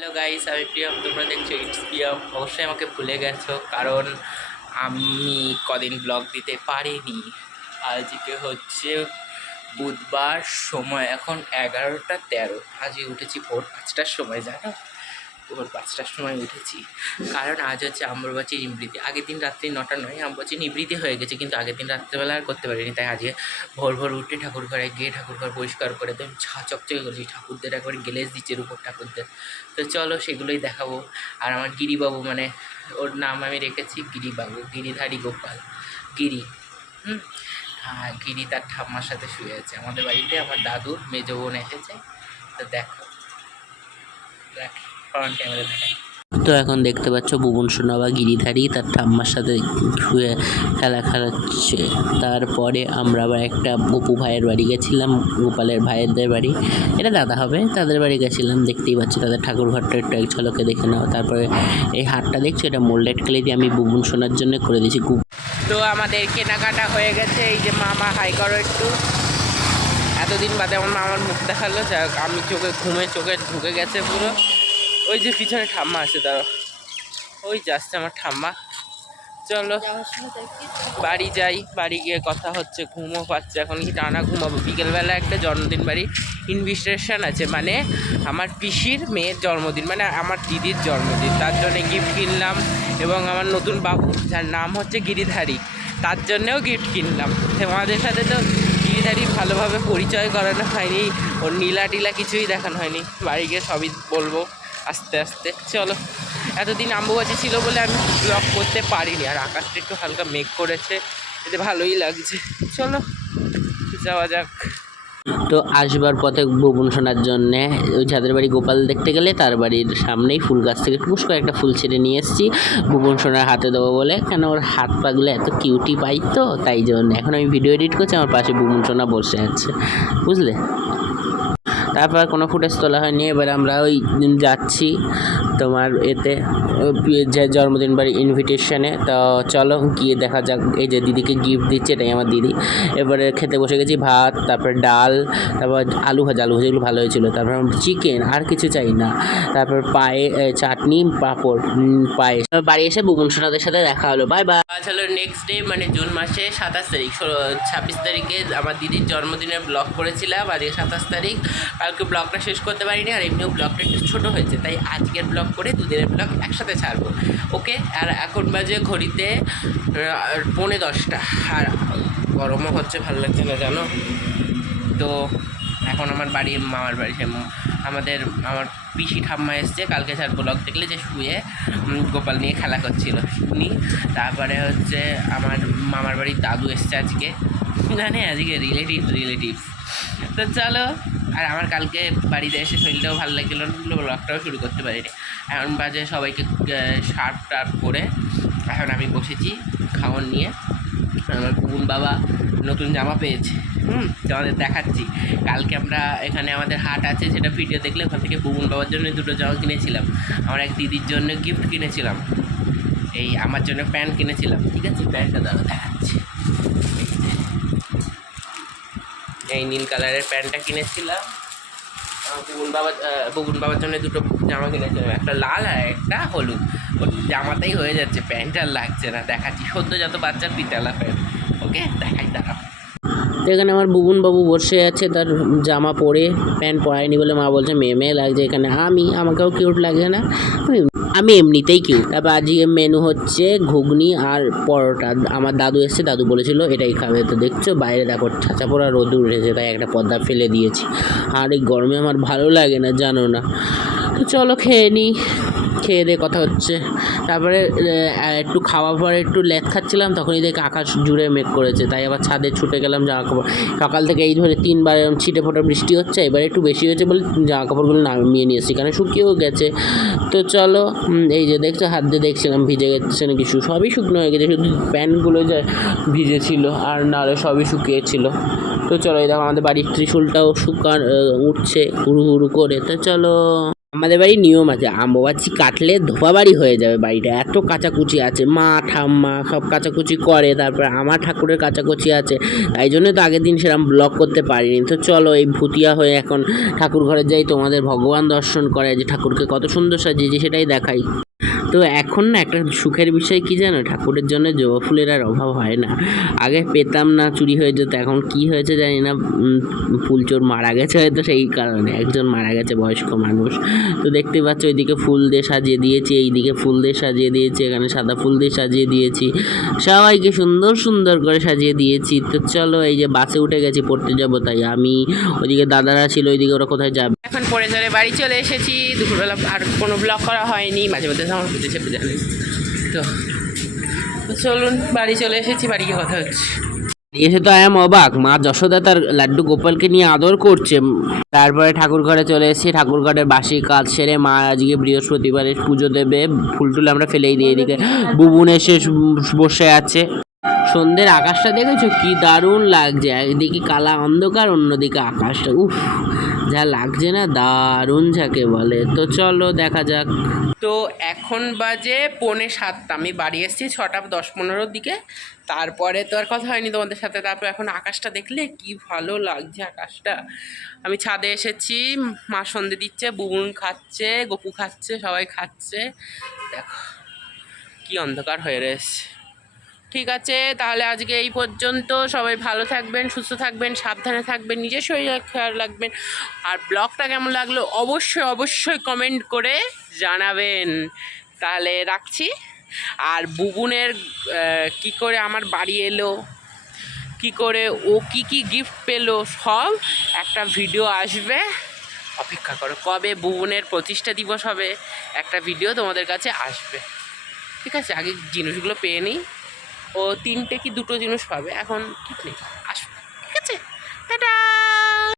Hello guys, আমি প্রিয়ম। তোমরা দেখছো ইটস প্রিয়ম। অবশ্যই আমাকে ভুলে গেছো, কারণ আমি কদিন ব্লগ দিতে পারিনি। আজকে হচ্ছে বুধবার, সময় এখন 11:13। আজকে উঠেছি ভোর 5টার সময়, জানো? ভোর 5টার সময় উঠেছি, কারণ আজ হচ্ছে অম্বুবাচী নিবৃত্তি। আগের দিন রাত্রি 9টা নয়, অম্বুবাচী নিবৃত্তি হয়ে গেছে, কিন্তু আগের দিন রাত্রেবেলা আর করতে পারিনি। তাই আজকে ভোর ভোর উঠে ঠাকুর ঘরে গিয়ে ঠাকুর ঘর পরিষ্কার করে তো ছা চকচকে করেছি। ঠাকুরদের একবার গ্লেজ দিচ্ছে উপর ঠাকুরদের। তো চলো সেগুলোই দেখাবো। আর আমার গিরিবাবু, মানে ওর নাম আমি রেখেছি গিরিবাবু, গিরিধারী গোপাল, গিরি। গিরি তার ঠাম্মার সাথে শুয়ে আছে আমাদের বাড়িতে। আমার দাদুর মেজো বোন এসেছে, তো দেখো, ফ্রন্ট ক্যামেরা দেখাই। তো এখন দেখতে পাচ্ছ বুবন সোনা বা গিরিধারী তার ঠাম্মার সাথে শুয়ে খেলা খেলাচ্ছে। তারপরে আমরা আবার একটা গপু ভাইয়ের বাড়ি গেছিলাম, গোপালের ভাইয়েরদের বাড়ি, এটা দাদা হবে, তাদের বাড়ি গেছিলাম। দেখতেই পাচ্ছ তাদের ঠাকুর ঘরটা একটু এক ঝলকে দেখে নাও। তারপরে এই হাটটা দেখছো, এটা মোল্ডেড ক্লে দিয়ে আমি বুবন সোনার জন্য করে দিয়েছি। তো আমাদের কেনাকাটা হয়ে গেছে। এই যে মামা, হাই করো একটু। এতদিন বাদে আমার মামার মুখ দেখালো, আমি চোখে ঢুকে গেছে পুরো। ওই যে পিছনে ঠাম্মা আছে, দাঁড়ো, ওই যে আসছে আমার ঠাম্মা। চলো বাড়ি যাই, বাড়ি গিয়ে কথা হচ্ছে। ঘুমও পাচ্ছে, এখন কি টানা ঘুমাবো। বিকেলবেলা একটা জন্মদিন বাড়ি ইনভিটেশন আছে, মানে আমার পিসির মেয়ের জন্মদিন, মানে আমার দিদির জন্মদিন। তার জন্য গিফট কিনলাম, এবং আমার নতুন বাবু, যার নাম হচ্ছে গিরিধারী, তার জন্যেও গিফট কিনলাম। তোমাদের সাথে তো গিরিধারী ভালোভাবে পরিচয় করানো হয়নি, ওর নীলা টিলা কিছুই দেখানো হয়নি। বাড়ি গিয়ে সবই বলবো আস্তে আস্তে। চলো, এতদিন অম্বুবাচী ছিল বলে আমি ব্লগ করতে পারিনি, আর আকাশটা একটু হালকা মেঘ করেছে, এতে ভালোই লাগছে। চলো যাওয়া যাক। তো আসবার পথে বুবন শোনার জন্যে ওই যাদের বাড়ি গোপাল দেখতে গেলে তার বাড়ির সামনেই ফুল গাছ থেকে টুস করে একটা ফুল ছিঁড়ে নিয়ে এসেছি বুবন সোনার হাতে দেবো বলে, কেন ওর হাত পাগুলো এত কিউটি পাই, তো তাই জন্য এখন আমি ভিডিও এডিট করছি, আমার পাশে বুবন সোনা বসে আছে, বুঝলে। তারপর কোনো ফুটেজ তোলা হয়নি। এবার আমরা ওই যাচ্ছি তোমার এতে, যে জন্মদিন বাড়ি ইনভিটেশনে। তো চলো গিয়ে দেখা যাক। এই যে দিদিকে গিফট দিচ্ছে, এটাই আমার দিদি। এবারে খেতে বসে গেছি, ভাত, তারপর ডাল, তারপর আলু ভাজা এগুলো ভালো হয়েছিল। তারপর চিকেন, আর কিছু চাই না। তারপর চাটনি, পাঁপড়, পায়েস। বাড়ি এসে বুবন সোনাদের সাথে দেখা হলো। Bye bye. আজ হলো নেক্সট ডে, মানে জুন মাসে 27 তারিখ। 26 তারিখে আমার দিদির জন্মদিনের ব্লগ করেছিলাম, আজকে 27 তারিখ। কালকে ব্লগটা শেষ করতে পারিনি, আর এমনিও ব্লগটা একটু ছোটো হয়েছে, তাই আজকের ব্লগ করে দুদিনের ব্লগ একসাথে ছাড়বো, ওকে। আর এখন বাজে ঘড়িতে 9:45, আর গরমও হচ্ছে, ভালো লাগছে না, জানো তো। এখন আমার মামার বাড়ি, আমার পিসি ঠাম্মা এসছে। কালকে স্যার ব্লগ দেখলে যে শুয়ে গোপাল নিয়ে খেলা করছিল, শুনি। তারপরে হচ্ছে আমার মামার বাড়ির দাদু এসছে আজকে, জানে আজকে রিলেটিভস। তো চলো। আর আমার কালকে বাড়িতে এসে শরীরটাও ভালো লাগছিলো না, ব্লগটাও শুরু করতে পারিনি। এখন বাজে সবাইকে সার্ভ করে এখন আমি বসেছি খাওয়ার নিয়ে। আমার বুবুন বাবা নতুন জামা পেয়েছে, তোমাদের দেখাচ্ছি। কালকে আমরা এখানে আমাদের হাট আছে, সেটা ভিডিও দেখলে ওখান থেকে বুবুন বাবার জন্য 2টো জামা কিনেছিলাম। আমার এক দিদির জন্য গিফট কিনেছিলাম, এই আমার জন্য প্যান্ট কিনেছিলাম, ঠিক আছে। প্যান্টটা দ্বারা দেখাচ্ছি, এই নীল কালারের প্যান্টটা কিনেছিলাম। বুবুন বাবার জন্য 2টো জামা কিনেছিলাম, একটা লাল আর একটা হলুদ। ওর জামাতেই হয়ে যাচ্ছে, প্যান্ট আর লাগছে না। দেখাচ্ছি, সদ্যজাত বাচ্চার পিতালা প্যান্ট, ওকে দেখাই, দাঁড়াও। তো এখানে আমার বুবুন বাবু বসে আছে, তার জামা পরে, প্যান্ট পরায়নি বলে মা বলছে মেয়ে লাগছে এখানে। আমাকেও কিউট লাগছে না, আমি এমনিতেই কিউট। তারপর আজকে মেনু হচ্ছে ঘুগনি আর পরোটা। আমার দাদু এসছে, দাদু বলেছিল এটাই খাবে। তো দেখছো বাইরে দেখো ছাঁচা পোড়া রোদ উঠেছে, তাই একটা পর্দা ফেলে দিয়েছি। আর এই গরমে আমার ভালো লাগে না, জানো না। তো চলো খেয়ে নিই, খেয়ে দিয়ে কথা হচ্ছে। তারপরে একটু খাওয়ার পরে একটু লেট খাচ্ছিলাম, তখনই দেখে আকাশ জুড়ে মেঘ করেছে, তাই আবার ছাদে ছুটে গেলাম জামা কাপড়। সকাল থেকে এই ধরে 3বার এরকম ছিটে ফোটা বৃষ্টি হচ্ছে, এবার একটু বেশি হয়েছে বলে জামা কাপড়গুলো নামিয়ে নিয়ে এসেছি, কারণ শুকিয়েও গেছে। তো চলো, এই যে দেখছো হাত দিয়ে দেখছিলাম ভিজে গেছে না কিছু, সবই শুকনো হয়ে গেছে, শুধু প্যান্টগুলো যা ভিজেছিল, আর নাহলে সবই শুকিয়েছিল। তো চলো, এই দেখো আমাদের বাড়ির ত্রিশূলটাও উঠছে হুড়ু হুড়ু করে। তো চলো। আমাদের বাড়ির নিয়ম আছে, আম্ববাচি কাটলে ধোপাবাড়ি হয়ে যাবে বাড়িটা, এত কাচাকুচি আছে, মা ঠাম্মা সব কাচাকুচি করে, তারপর আমার ঠাকুরের কাচাকুচি আছে, তাই জন্য তো আগের দিন সেরকম ব্লগ করতে পারিনি। তো চলো এই ভুতিয়া হয়ে এখন ঠাকুর ঘরে যাই, তোমাদের ভগবান দর্শন করে যে ঠাকুরকে কত সুন্দর সাজিয়েছি সেটাই দেখাই। তো এখন না একটা সুখের বিষয় কি জানো, ঠাকুরের জন্য জবা ফুলের আর অভাব হয় না। আগে পেতাম না, চুরি হয়ে যেত, এখন কি হয়েছে জানি না, ফুলচোর মারা গেছে হয়তো, সেই কারণে একজন মারা গেছে বয়স্ক মানুষ। তো দেখতে পাচ্ছ ওইদিকে ফুল দিয়ে সাজিয়ে দিয়েছি, এইদিকে ফুল দিয়ে সাজিয়ে দিয়েছি, এখানে সাদা ফুল দিয়ে সাজিয়ে দিয়েছি, সবাইকে সুন্দর সুন্দর করে সাজিয়ে দিয়েছি। তো চলো এই যে বাসে উঠে গেছি, পড়তে যাবো, তাই আমি, ওইদিকে দাদারা ছিল, ওইদিকে ওরা কোথায় যাবে। এখন পরে চলে বাড়ি চলে এসেছি, দুপুরবেলা আর কোনো ব্লগ করা হয়নি, মাঝে মধ্যে আমার পুজো চেপে জানে। তো চলুন বাড়ি চলে এসেছি, বাড়ি গিয়ে কথা হচ্ছে। এসে তো আয়াম অবাক, মা যশোদা তার লাড্ডু গোপালকে নিয়ে আদর করছে। তারপরে ঠাকুর ঘরে চলে এসেছি, ঠাকুর ঘরের বাসি কাজ সেরে মা আজকে বৃহস্পতিবারে পুজো দেবে, ফুল টুল আমরা ফেলেই দিই। এদিকে বুবুন এসে বসে আছে। সন্ধ্যের আকাশটা দেখেছো কি দারুণ লাগছে, একদিকে কালা অন্ধকার, অন্যদিকে আকাশটা উফ যা লাগছে না, দারুণ যাকে বলে। তো চলো দেখা যাক। তো এখন বাজে 6:45, আমি বাড়ি এসেছি 6:10-15 দিকে। তারপরে তো আর কথা হয়নি তোমাদের সাথে। তারপর এখন আকাশটা দেখলে কি ভালো লাগছে আকাশটা। আমি ছাদে এসেছি, মা সন্ধে দিচ্ছে, বুবুন খাচ্ছে, গপু খাচ্ছে, সবাই খাচ্ছে। দেখো কি অন্ধকার হয়ে রয়েছে। ঠিক আছে তাহলে আজকে এই পর্যন্ত, সবাই ভালো থাকবেন, সুস্থ থাকবেন, সাবধানে থাকবেন, নিজের শরীরের খেয়াল রাখবেন। আর ব্লগটা কেমন লাগলো অবশ্যই অবশ্যই কমেন্ট করে জানাবেন। তাহলে রাখছি। আর বুবুনের কি করে আমার বাড়ি এলো, কি করে ও কি কি গিফট পেলো, সব একটা ভিডিও আসবে, অপেক্ষা করো। কবে বুবুনের প্রতিষ্ঠা দিবস হবে একটা ভিডিও তোমাদের কাছে আসবে। ঠিক আছে, আগে জিনিসগুলো পেয়ে নিই। ও 3টে কি 2টো জিনিস পাবে, এখন ঠিক নেই, আসবে। ঠিক আছে, টাটা।